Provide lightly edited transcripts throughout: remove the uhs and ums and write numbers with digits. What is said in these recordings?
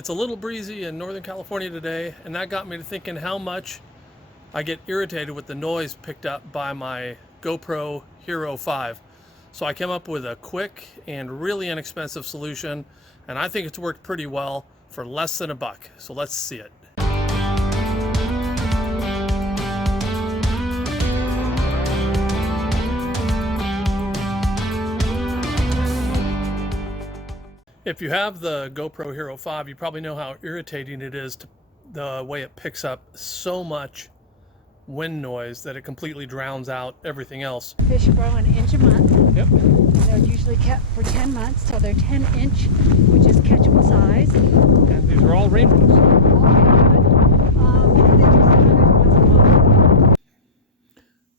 It's a little breezy in Northern California today, and that got me to thinking how much I get irritated with the noise picked up by my GoPro Hero 5. So I came up with a quick and really inexpensive solution, and I think it's worked pretty well for less than $1. So let's see it. If you have the GoPro Hero 5, you probably know how irritating it is, the way it picks up so much wind noise that it completely drowns out everything else. Fish grow an inch a month. Yep. They're usually kept for 10 months till they're 10 inch, which is catchable size. And these are all rainbows.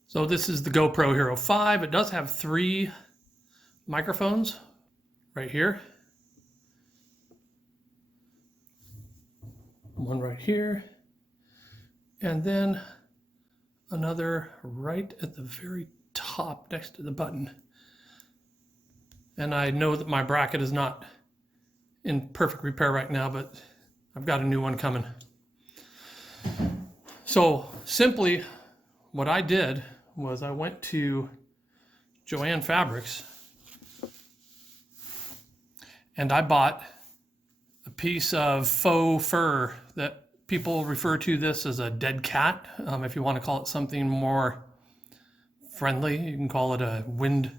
So this is the GoPro Hero 5. It does have 3 microphones right here. One right here, and then another right at the very top next to the button. And I know that my bracket is not in perfect repair right now, but I've got a new one coming. So simply what I did was I went to Joann Fabrics and I bought a piece of faux fur that people refer to this as a dead cat. If you want to call it something more friendly, you can call it a wind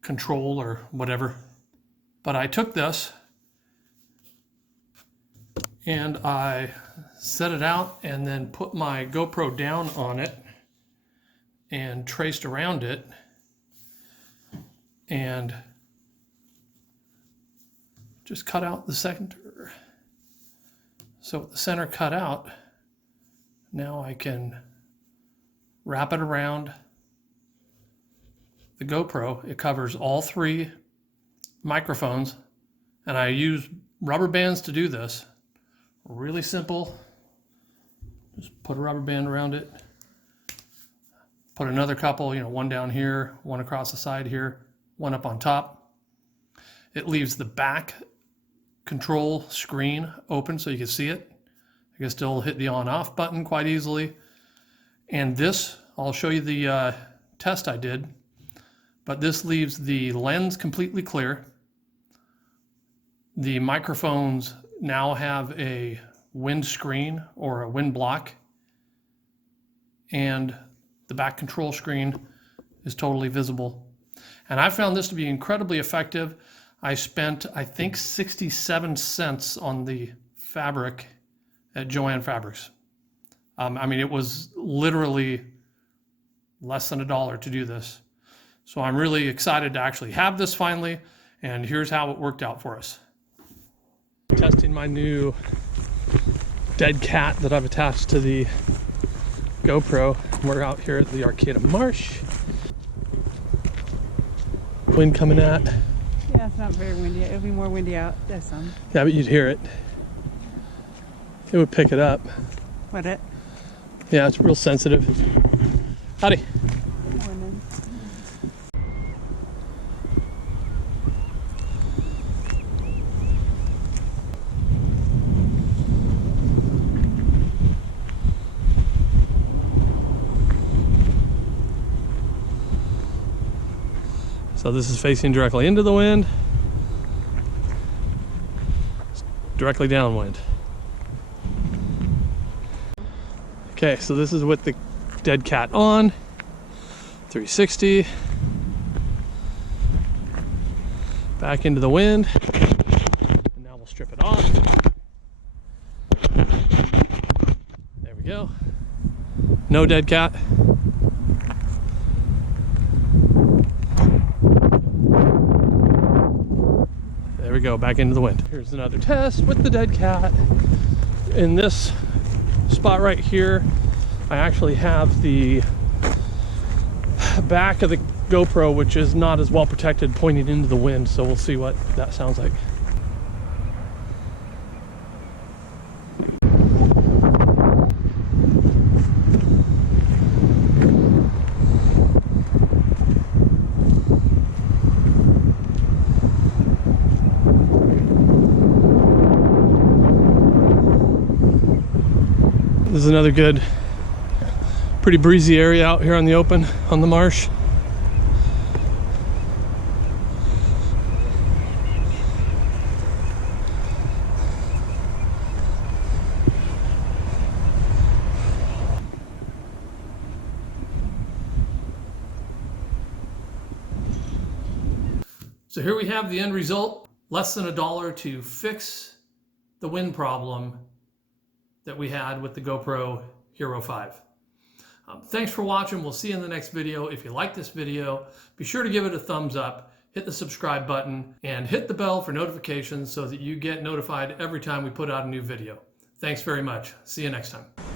control or whatever. But I took this and I set it out and then put my GoPro down on it and traced around it, and just cut out the center. So with the center cut out, now I can wrap it around the GoPro. It covers all 3 microphones, and I use rubber bands to do this. Really simple. Just put a rubber band around it. Put another couple, one down here, one across the side here, one up on top. It leaves the back control screen open so you can see it. You can still hit the on off button quite easily. And this, I'll show you the test I did, but this leaves the lens completely clear. The microphones now have a wind screen or a wind block, and the back control screen is totally visible. And I found this to be incredibly effective. I spent, I think, 67 cents on the fabric at Joann Fabrics. I mean, it was literally less than $1 to do this. So I'm really excited to actually have this finally, and here's how it worked out for us. Testing my new dead cat that I've attached to the GoPro. We're out here at the Arcata Marsh. Wind coming at. Yeah, it's not very windy. It'll be more windy out. There's some. Yeah, but you'd hear it. It would pick it up. Would it? Yeah, it's real sensitive. Howdy. Morning. So this is facing directly into the wind. It's directly downwind. Okay, so this is with the dead cat on. 360. Back into the wind. And now we'll strip it off. There we go. No dead cat. There we go, back into the wind. Here's another test with the dead cat. In this spot right here, I actually have the back of the GoPro, which is not as well protected, pointing into the wind, so we'll see what that sounds like. is another good, pretty breezy area out here on the open, on the marsh. So here we have the end result. Less than $1 to fix the wind problem that we had with the GoPro Hero 5. Thanks for watching. We'll see you in the next video. If you like this video, be sure to give it a thumbs up, hit the subscribe button, and hit the bell for notifications so that you get notified every time we put out a new video. Thanks very much. See you next time.